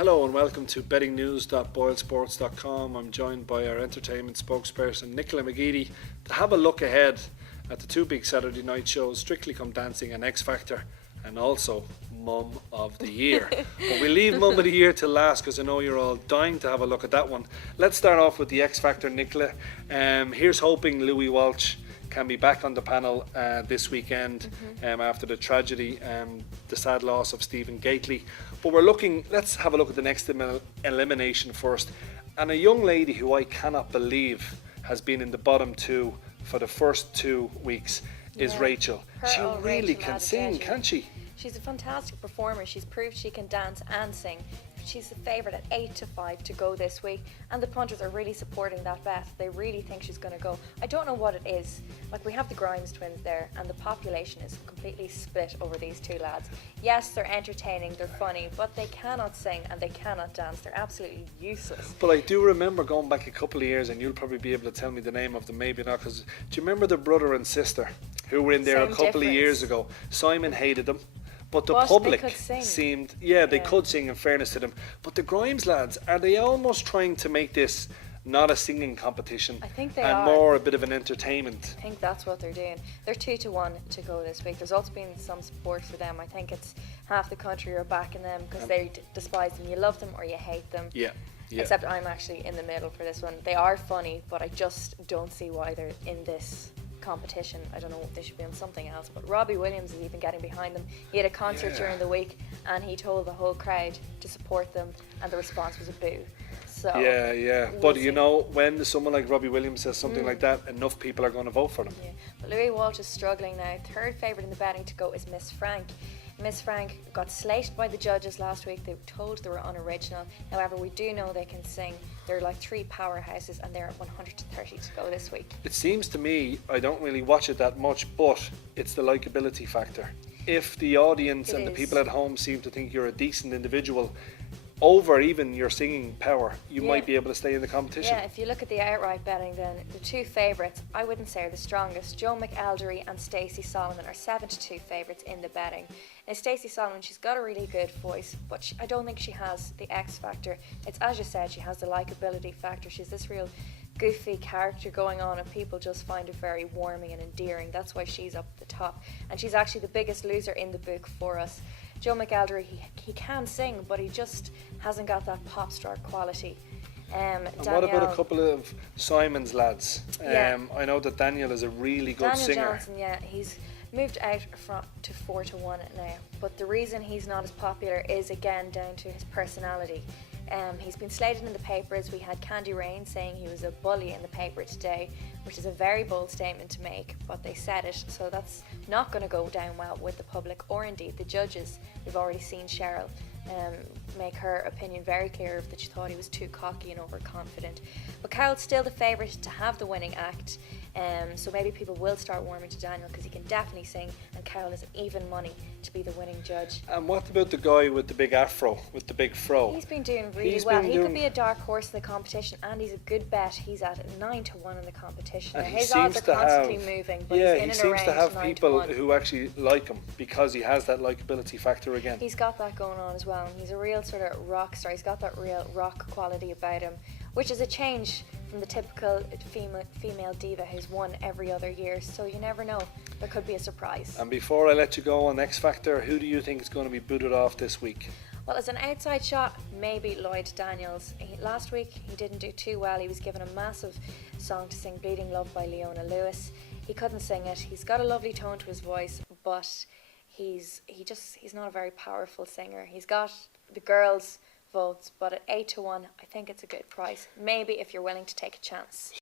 Hello and welcome to bettingnews.boylesports.com. I'm joined by our entertainment spokesperson Nicola McGeady to have a look ahead at the two big Saturday night shows, Strictly Come Dancing and X Factor, and also Mum of the Year. But we leave Mum of the Year till last because I know you're all dying to have a look at that one. Let's start off with the X Factor, Nicola. Here's hoping Louis Walsh can be back on the panel this weekend after the tragedy and the sad loss of Stephen Gately. But let's have a look at the next elimination first. And a young lady who I cannot believe has been in the bottom two for the first 2 weeks is Rachel. She really can sing, can't she? She's a fantastic performer. She's proved she can dance and sing. She's the favourite at 8-5 to go this week, and the punters are really supporting that bet. They really think she's going to go. I don't know what it is. Like, we have the Grimes twins there, and the population is completely split over these two lads. Yes, they're entertaining, they're funny, but they cannot sing and they cannot dance. They're absolutely useless. But I do remember going back a couple of years, and you'll probably be able to tell me the name of them, maybe not, because do you remember the brother and sister who were in there a couple of years ago? Simon hated them. But the public seemed, they could sing in fairness to them. But the Grimes lads, are they almost trying to make this not a singing competition? I think they are. More a bit of an entertainment? I think that's what they're doing. They're 2-1 to go this week. There's also been some support for them. I think it's half the country are backing them because they despise them. You love them or you hate them. Yeah. Except I'm actually in the middle for this one. They are funny, but I just don't see why they're in this competition. I don't know, they should be on something else. But Robbie Williams is even getting behind them. He had a concert during the week and he told the whole crowd to support them, and the response was a boo. So but you know, when someone like Robbie Williams says something like that, enough people are going to vote for them. But Louis Walsh is struggling now. Third favourite in the betting to go is Miss Frank. Miss Frank got slated by the judges last week. They were told they were unoriginal. However, we do know they can sing. They're like three powerhouses, and they're at 130 to go this week. It seems to me, I don't really watch it that much, but it's the likability factor. If the audience and the people at home seem to think you're a decent individual, over even your singing power, you might be able to stay in the competition. Yeah, if you look at the outright betting, then the two favourites, I wouldn't say are the strongest. Joe McElderry and Stacey Solomon are 7-2 favourites in the betting. Now, Stacey Solomon, she's got a really good voice, but I don't think she has the X factor. It's, as you said, she has the likability factor. She's this real goofy character going on, and people just find it very warming and endearing. That's why she's up at the top, and she's actually the biggest loser in the book for us. Joe McElderry, he can sing, but he just hasn't got that pop star quality. And what about a couple of Simon's lads? I know that DANYL is a really good singer. Johnson, he's moved out to 4-1 now. But the reason he's not as popular is again down to his personality. He's been slated in the papers. We had Candy Rain saying he was a bully in the paper today, which is a very bold statement to make, but they said it, so that's not going to go down well with the public or indeed the judges. We've already seen Cheryl make her opinion very clear that she thought he was too cocky and overconfident. But COWELL's still the favourite to have the winning act, so maybe people will start warming to DANYL because he can definitely sing, and COWELL is even money to be the winning judge. And what about the guy with the big afro, with the big fro? He's been doing really well. He could be a dark horse in the competition, and he's a good bet. He's at 9-1 in the competition. And his odds are constantly moving, but he's in and seems to have people 9-1. who actually like him because he has that likability factor again. He's got that going on as well, and he's a real sort of rock star. He's got that real rock quality about him, which is a change from the typical female diva who's won every other year. So you never know, there could be a surprise. And before I let you go on X Factor, who do you think is going to be booted off this week? Well, as an outside shot, maybe Lloyd Daniels. Last week he didn't do too well. He was given a massive song to sing, Bleeding Love by Leona Lewis. He couldn't sing it. He's got a lovely tone to his voice, but he's not a very powerful singer. He's got the girls' votes, but at 8-1, I think it's a good price. Maybe if you're willing to take a chance.